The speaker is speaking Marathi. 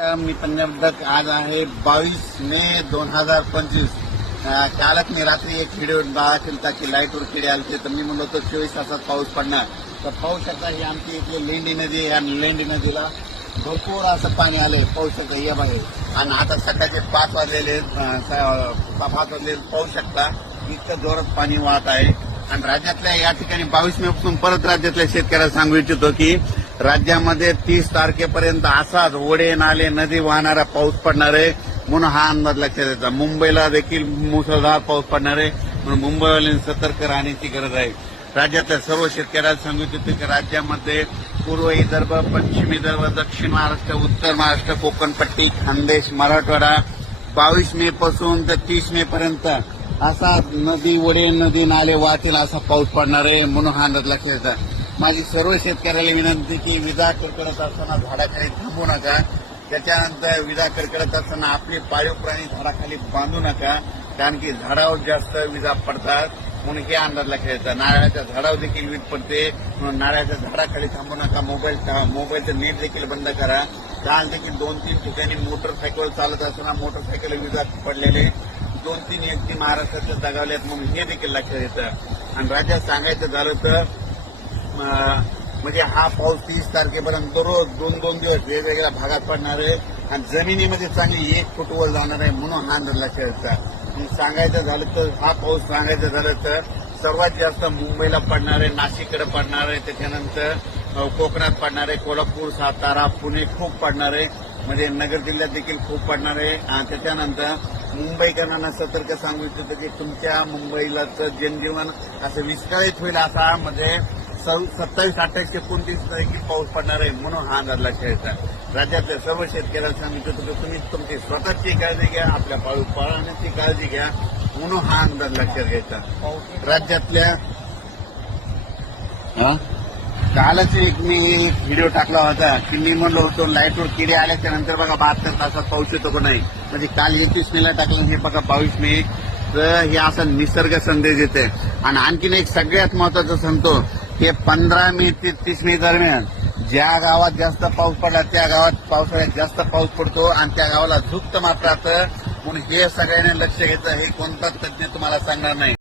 मी पंजाब आज आहे 22 मे 2025. कालच मी रात्री एक व्हिडिओ बघा केलता की लाईटवर किडे आलते, तर मी म्हणलो होतो 24 तासात पाऊस पडणार. तर पाहू शकता ही आमची इथली लेंडी नदी आहे आणि लेंडी नदीला भरपूर असं पाणी आलंय. पाहू शकता या बाहेर. आणि आता सकाळचे 5 वाजलेले पाहू शकता इतकं जोरात पाणी वाहत आहे. आणि राज्यातल्या या ठिकाणी 22 मे पासून परत राज्यातल्या शेतकऱ्याला सांगू इच्छितो की राज्यामध्ये 30 तारखेपर्यंत असाच ओढे नाले नदी वाहणारा पाऊस पडणार आहे, म्हणून हा अंदाज लक्षात येतो. मुंबईला देखील मुसळधार पाऊस पडणार आहे, म्हणून मुंबईवाल्यांनी सतर्क राहण्याची गरज आहे. राज्यातल्या सर्व शेतकऱ्याला सांगू इच्छितो की राज्यामध्ये पूर्व विदर्भ, पश्चिम विदर्भ, दक्षिण महाराष्ट्र, उत्तर महाराष्ट्र, कोकणपट्टी, खानदेश, मराठवाडा 22 मे पासून तर 30 मे पर्यंत असा नदी ओढे नदी नाले वाहतील असा पाऊस पडणार आहे, म्हणून हा अंदाज लक्षात येतो. माझी सर्व शेतकऱ्याला विनंती की विजा कडकडत असताना झाडाखाली थांबू नका. त्याच्यानंतर विजा कडकडत असताना आपले पाळीव प्राणी झाडाखाली बांधू नका, कारण की झाडावर जास्त विजा पडतात, म्हणून हे अंदाज लक्षात येतात. नारळाच्या झाडावर देखील वीज पडते, म्हणून नारळाच्या झाडाखाली थांबू नका. मोबाईलचं नेट देखील बंद करा. काल देखील 2-3 ठिकाणी मोटरसायकल चालत असताना मोटरसायकल विजा पडलेले 2-3 व्यक्ती महाराष्ट्राच्या दगावल्यात, म्हणून हे देखील लक्षात येतं. आणि राज्यात सांगायचं झालं तर म्हणजे हा पाऊस 30 तारखेपर्यंत रोज 2-2 दिवस वेगवेगळ्या भागात पडणार आहे आणि जमिनीमध्ये चांगली 1 फूट वर जाणार आहे, म्हणून हा अंदाज लक्षात येतं. सांगायचं झालं तर हा पाऊस सांगायचं झालं तर सर्वात जास्त मुंबईला पडणार आहे, नाशिककडे पडणार आहे, त्याच्यानंतर कोकणात पडणार आहे, कोल्हापूर, सातारा, पुणे खूप पडणार आहे, म्हणजे नगर जिल्ह्यात देखील खूप पडणार आहे. आणि त्याच्यानंतर मुंबईकरांना सतर्क सांगू इच्छितो की तुमच्या मुंबईला जनजीवन असं विस्कळीत होईल, असा म्हणजे 27, 28, 29 तारखेला पाऊस पडणार आहे, म्हणून हा अंदाज लक्षात येतात. राज्यातल्या सर्व शेतकऱ्यांना सांगितलं की तुम्ही तुमची स्वतःची काळजी घ्या, आपल्या पाळण्याची काळजी घ्या, म्हणून हा अंदाज लक्षात घ्यायचा. राज्यातल्या कालच मी एक व्हिडिओ टाकला होता की मी म्हणलो होतो लाईटवर किडे आल्याच्या नंतर बघा 72 तासात पाऊस येतो का नाही. म्हणजे काल 21 मेला टाकलं, हे बघा 22 मे. तर हे असा निसर्ग संदेश येते. आणि आणखीन एक सगळ्यात महत्वाचं सांगतो, हे 15 मे ते 30 मे दरम्यान ज्या गावात जास्त पाऊस पडला त्या गावात पावसाळ्यात जास्त पाऊस पडतो आणि त्या गावाला झुकतं मात्र. म्हणून हे सगळ्यांनी लक्ष घ्यायचं. हे कोणताच तज्ञ तुम्हाला सांगणार नाही.